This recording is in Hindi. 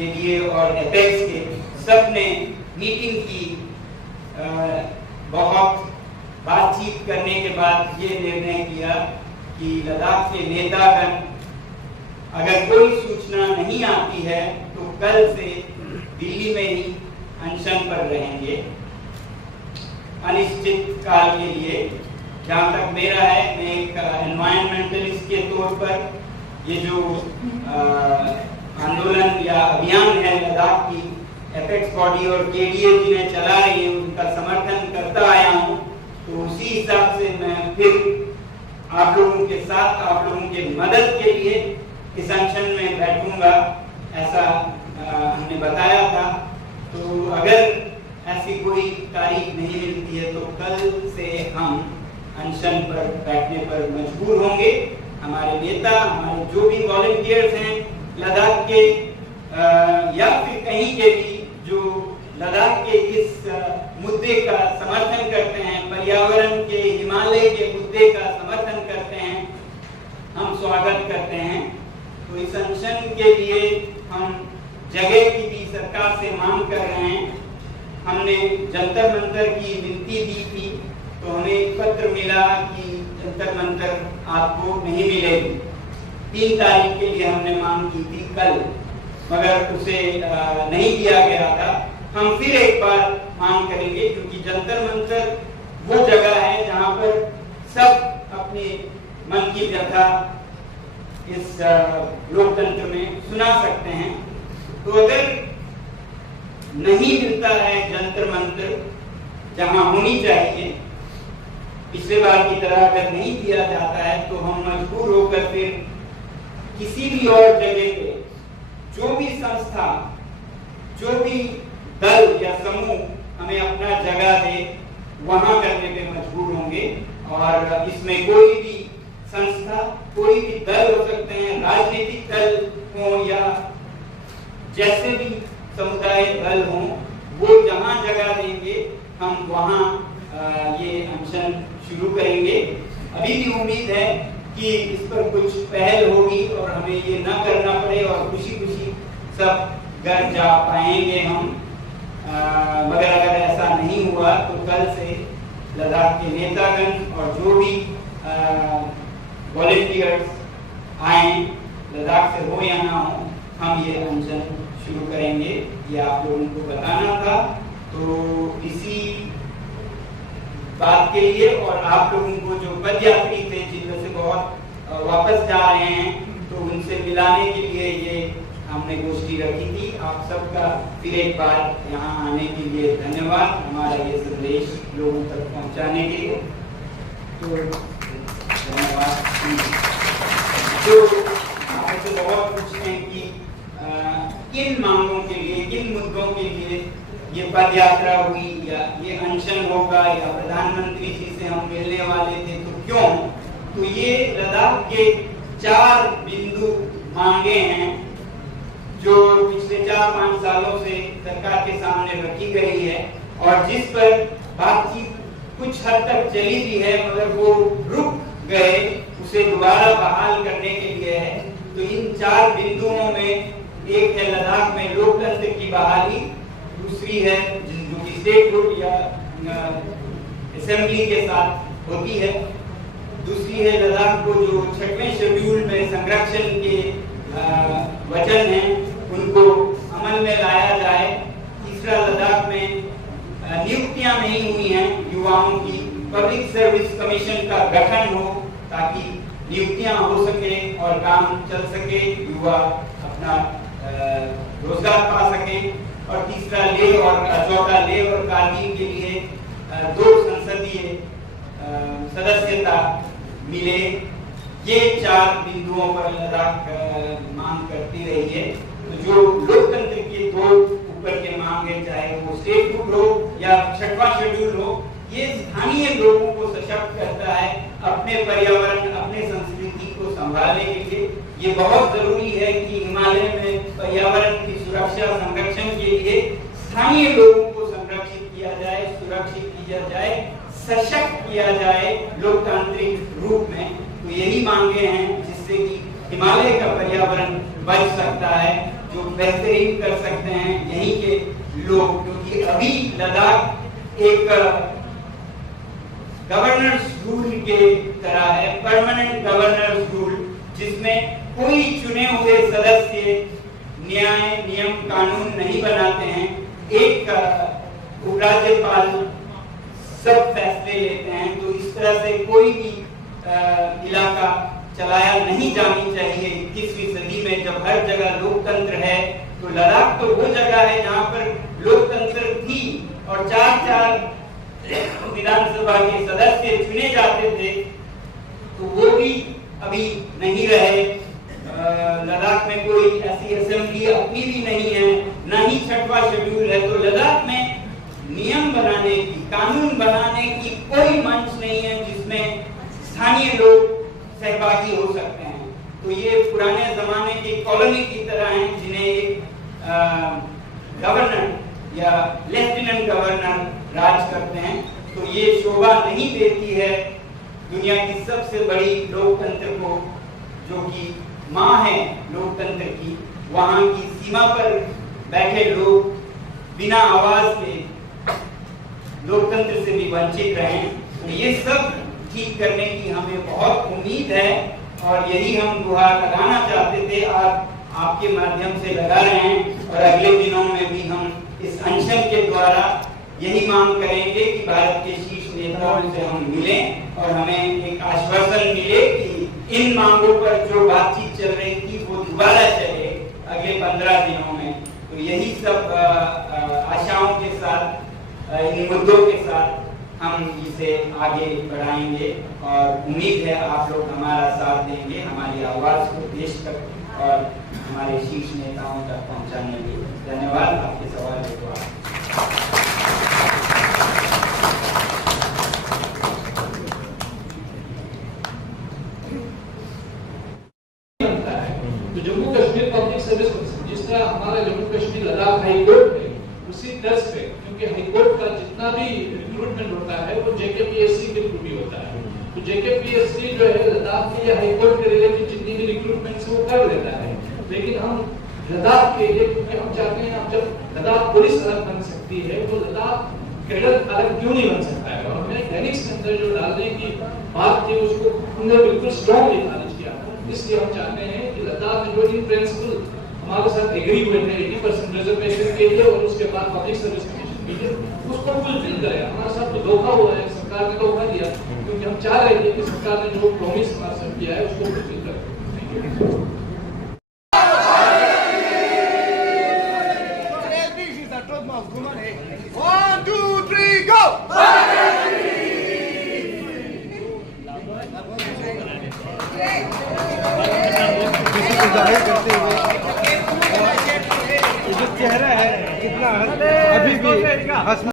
के लिए और एपेक्स के सब ने मीटिंग की। बहुत बातचीत करने के बाद ये निर्णय किया कि लद्दाख के नेतागण अगर कोई सूचना नहीं आती है तो कल से दिल्ली में ही अनशन पर रहेंगे अनिश्चित काल के लिए। जहाँ तक मेरा है, मैं एक एनवायरमेंटलिस्ट के तौर पर ये जो आंदोलन या अभियान है लद्दाख की एपेक्स बॉडी और केडीए जिन्हें चला रही है उनका समर्थन करता आया हूँ। तो उसी हिसाब से मैं फिर आप लोगों के साथ, आप लोगों के मदद के लिए इस अनशन में बैठूंगा, ऐसा हमने बताया था। तो अगर ऐसी कोई तारीख नहीं मिलती है तो कल से हम अनशन पर बैठने पर मजबूर होंगे। हमारे नेता, हमारे जो भी वॉलंटियर्स हैं लद्दाख के या फिर कहीं के भी जो लद्दाख के इस मुद्दे का समर्थन करते हैं, पर्यावरण के, हिमालय के मुद्दे का समर्थन करते हैं, हम स्वागत करते हैं। तो इस अनशन के लिए हम जगह की भी सरकार से मांग कर रहे हैं। हमने जंतर मंतर की विनती दी थी तो हमें एक पत्र मिला कि जंतर मंतर आपको नहीं मिलेगी। 3 तारीख के लिए हमने मांग की थी कल, मगर उसे नहीं दिया गया था। हम फिर एक बार मांग करेंगे क्योंकि जंतर मंतर वो जगह है जहाँ पर सब अपने मन की व्यथा इस लोकतंत्र में सुना सकते हैं। तो अगर नहीं मिलता है जंतर मंतर जहाँ होनी चाहिए, पिछले बार की तरह अगर नहीं दिया जाता है तो हम मजबूर होकर फिर किसी भी और जगह पे जो भी संस्था, जो भी दल या समूह हमें अपना जगह दे वहां करने पे मजबूर होंगे। और इसमें कोई भी संस्था, कोई भी दल हो सकते हैं, राजनीतिक दल हो या जैसे भी समुदाय दल हो, वो जहां जगह देंगे हम वहां ये अनशन शुरू करेंगे। अभी भी उम्मीद है कि इस पर कुछ पहल होगी और हमें ये ना करना पड़े और खुशी खुशी सब घर जा पाएंगे हम। मगर अगर ऐसा नहीं हुआ तो कल से लद्दाख के नेतागण और जो भी वॉलंटियर्स आए, लद्दाख से हो या ना हो, हम ये अनशन शुरू करेंगे। ये आप लोगों को बताना था। तो इसी बात के लिए और आप लोगों को जो पदयात्री थे जिनमें से बहुत वापस जा रहे हैं तो उनसे मिलाने के लिए ये हमने गोष्ठी रखी थी। आप सबका फिर एक बार यहाँ आने के लिए धन्यवाद, हमारा ये संदेश लोगों तक पहुँचाने के लिए। तो धन्यवाद। तो आपसे बहुत पूछते हैं कि किन मांगों के लिए, किन मुद्दों के लिए ये पद यात्रा हुई या ये अनशन होगा या प्रधानमंत्री जी से हम मिलने वाले थे तो क्यों? तो ये लद्दाख के 4 बिंदु मांगे हैं जो पिछले 4-5 सालों से सरकार के सामने रखी गई है और जिस पर बातचीत कुछ हद तक चली भी है मगर वो रुक गए, उसे दोबारा बहाल करने के लिए है। तो इन 4 बिंदुओं में एक है लद्दाख में लोकतंत्र की बहाली, दूसरी है जो कि स्टेटहुड या असेंबली के साथ होती है, दूसरी है लद्दाख को जो 6वें शेड्यूल में संरक्षण के वचन हैं उनको अमल में लाया जाए, तीसरा लद्दाख में नियुक्तियां नहीं हुई हैं युवाओं की, पब्लिक सर्विस कमीशन का गठन हो ताकि नियुक्तियां हो सके और काम चल सके, युवा अपना रोजगार पा सके, और तीसरा लेह और चौथा लेह और कारगिल के लिए 2 संसदीय सदस्यता मिले। ये 4 बिंदुओं पर लद्दाख मांग करती रही है। तो जो लोकतंत्र के 2 ऊपर के मांग है, चाहे वो स्टेटहुड हो या 6वां शेड्यूल हो, ये स्थानीय लोगों को सशक्त करता है अपने पर्यावरण, अपने संस्कृति को संभालने के लिए। ये बहुत जरूरी है कि हिमालय में पर्यावरण की सुरक्षा संरक्षण के लिए स्थानीय लोगों को संरक्षित किया जाए, सुरक्षित किया जाए, सशक्त किया जाए लोकतांत्रिक रूप में। तो यही मांगे हैं जिससे कि हिमालय का पर्यावरण बच सकता है जो बेहतरीन कर सकते हैं यहीं के लोग, क्योंकि अभी लद्दाख एक गवर्नर्स रूल के तरह है, परमानेंट गवर्नर्स रूल, जिसमें कोई चुने हुए सदस्य न्याय नियम कानून नहीं बनाते हैं। एक उपराज्यपाल सब फैसले लेते हैं। तो इस तरह से कोई भी इलाका चलाया नहीं जानी चाहिए 21वीं सदी में, जब हर जगह लोकतंत्र है। तो लद्दाख तो वो जगह है जहाँ पर लोकतंत्र थी और 4-4 विधानसभा के सदस्य चुने जाते थे, तो वो भी अभी नहीं रहे। लद्दाख में कोई ऐसी असेंबली अपनी भी नहीं है, न ही 6वां शेड्यूल है। तो लद्दाख में नियम बनाने की, कानून बनाने की कोई मंच नहीं है जिसमें स्थानीय लोग सहभागी हो सकते हैं। तो ये पुराने जमाने की कॉलोनी की तरह हैं, जिन्हें एक गवर्नर या लेफ्टिनेंट गवर्नर राज करते हैं। तो ये शोभा नहीं देती है दुनिया की सबसे बड़ी लोकतंत्र को, जो कि माँ है लोकतंत्र की। वहां की सीमा पर बैठे लोग बिना आवाज के लोकतंत्र से भी वंचित रहे। तो ये सब ठीक करने की हमें बहुत उम्मीद है और यही हम गुहार लगाना चाहते थे। आज आपके माध्यम से लगा रहे हैं और अगले दिनों में भी हम इस अनशन के द्वारा यही मांग करेंगे कि भारत के शीर्ष नेताओं से हम मिलें और हमें एक आश्वासन मिले कि इन मांगों पर जो बातचीत चल रही थी वो दोबारा चले अगले 15 दिनों में। तो यही सब आशाओं के साथ, इन मुद्दों के साथ हम इसे आगे बढ़ाएंगे और उम्मीद है आप लोग हमारा साथ देंगे, हमारी आवाज को देश तक और हमारे शीर्ष नेताओं तक पहुंचाने के लिए। धन्यवाद। आपके सवाल है तो तो Jammu Kashmir public service commission, जिस तरह हमारा जम्मू कश्मीर लद्दाख हाई कोर्ट है, उसी तर्ज पे, क्योंकि हाई कोर्ट का जितना भी रिक्रूटमेंट होता है वो जेकेपीएससी के थ्रू भी होता है। तो जेकेपीएससी जो है लद्दाख के लिए हाई कोर्ट के रिलेटेड जितनी भी रिक्रूटमेंट वो कर देता है। लेकिन हम लद्दाख के लिए, क्योंकि हम चाहते हैं अब जब लद्दाख पुलिस अलग बन सकती है तो लद्दाख कैडर अलग क्यों नहीं बन सकता है। और हमने टेनिक्स के अंदर जो डालने की बात की उसको हमने बिल्कुल स्ट्रॉन्गली खारिज किया। इसलिए हम चाहते हैं कि लद्दाख में जो इन प्रिंसिपल हमारे साथ एग्री हुए थे 80% रिजर्वेशन के लिए और उसके बाद पब्लिक सर्विस कमीशन के लिए, उसको फुलफिल करें। हमारे साथ तो धोखा हुआ है, सरकार ने धोखा दिया, क्योंकि हम चाह रहे थे कि सरकार ने जो प्रॉमिस हमारे साथ किया है उसको फुलफिल करें। Thank you. जाहिर करते हुए जो चेहरा है कितना अभी भी